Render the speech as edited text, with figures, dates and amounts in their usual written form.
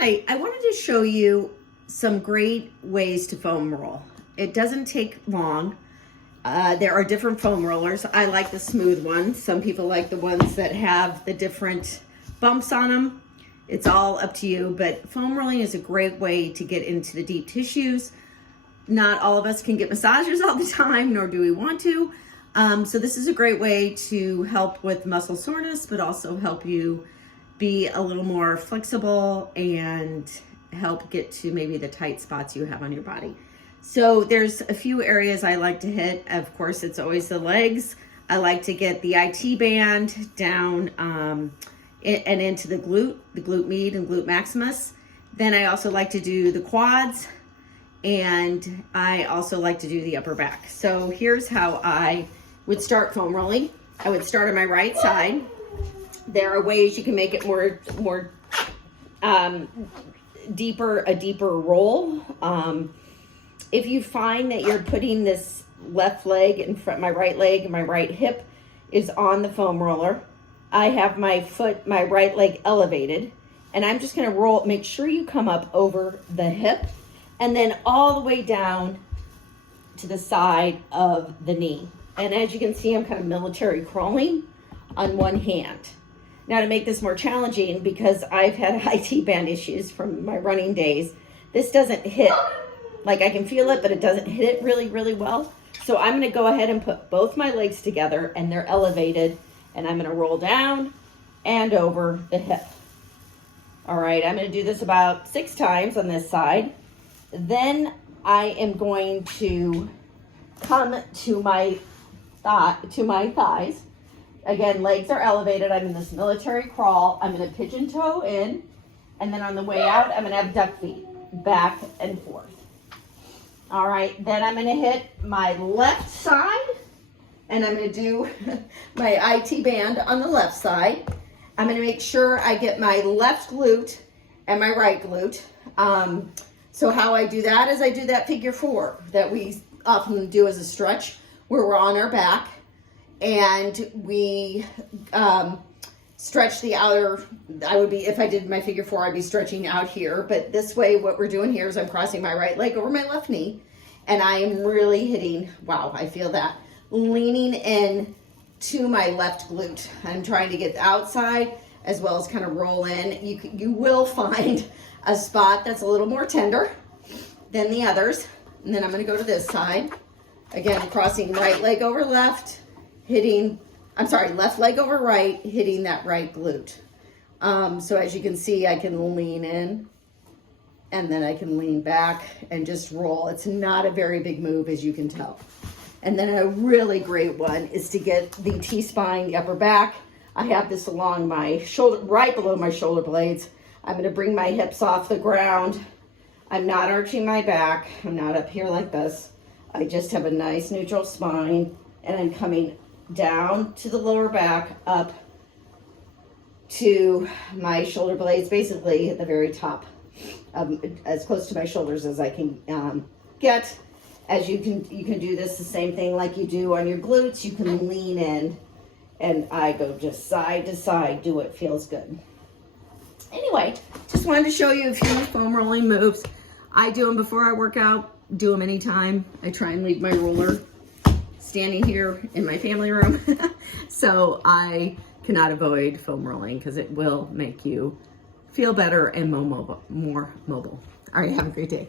Hi, I wanted to show you some great ways to foam roll. It doesn't take long. There are different foam rollers. I like the smooth ones. Some people like the ones that have the different bumps on them. It's all up to you, but foam rolling is a great way to get into the deep tissues. Not all of us can get massages all the time, nor do we want to. So this is a great way to help with muscle soreness, but also help you be a little more flexible and help get to maybe the tight spots you have on your body. So there's a few areas I like to hit. Of course, it's always the legs. I like to get the IT band down and into the glute med and glute maximus. Then I also like to do the quads, and I also like to do the upper back. So here's how I would start foam rolling. I would start on my right side. There are ways you can make it more deeper roll. If you find that you're putting this left leg in front, my right leg and my right hip is on the foam roller, I have my right leg elevated, and I'm just gonna roll. Make sure you come up over the hip and then all the way down to the side of the knee. And as you can see, I'm kind of military crawling on one hand. Now, to make this more challenging, because I've had IT band issues from my running days, this doesn't hit, like I can feel it, but it doesn't hit it really, really well. So I'm gonna go ahead and put both my legs together and they're elevated, and I'm gonna roll down and over the hip. All right, I'm gonna do this about 6 times on this side. Then I am going to come to my thighs. Again, legs are elevated. I'm in this military crawl. I'm going to pigeon toe in, and then on the way out, I'm going to have duck feet, back and forth. All right, then I'm going to hit my left side, and I'm going to do my IT band on the left side. I'm going to make sure I get my left glute and my right glute. So how I do that is I do that figure 4 that we often do as a stretch, where we're on our back. And we stretch the outer, if I did my figure 4, I'd be stretching out here. But this way, what we're doing here is I'm crossing my right leg over my left knee, and I am really hitting, wow, I feel that, leaning in to my left glute. I'm trying to get the outside as well as kind of roll in. You will find a spot that's a little more tender than the others. And then I'm gonna go to this side. Again, crossing right leg over left, left leg over right, hitting that right glute. So as you can see, I can lean in and then I can lean back and just roll. It's not a very big move, as you can tell. And then a really great one is to get the T-spine, the upper back. I have this along my shoulder, right below my shoulder blades. I'm gonna bring my hips off the ground. I'm not arching my back. I'm not up here like this. I just have a nice neutral spine, and I'm coming down to the lower back, up to my shoulder blades, basically at the very top, as close to my shoulders as I can get. As you can do this the same thing like you do on your glutes. You can lean in, and I go just side to side. Do what feels good. Anyway, just wanted to show you a few foam rolling moves. I do them before I work out, do them anytime. I try and leave my roller standing here in my family room. So I cannot avoid foam rolling because it will make you feel better and more mobile. All right, have a great day.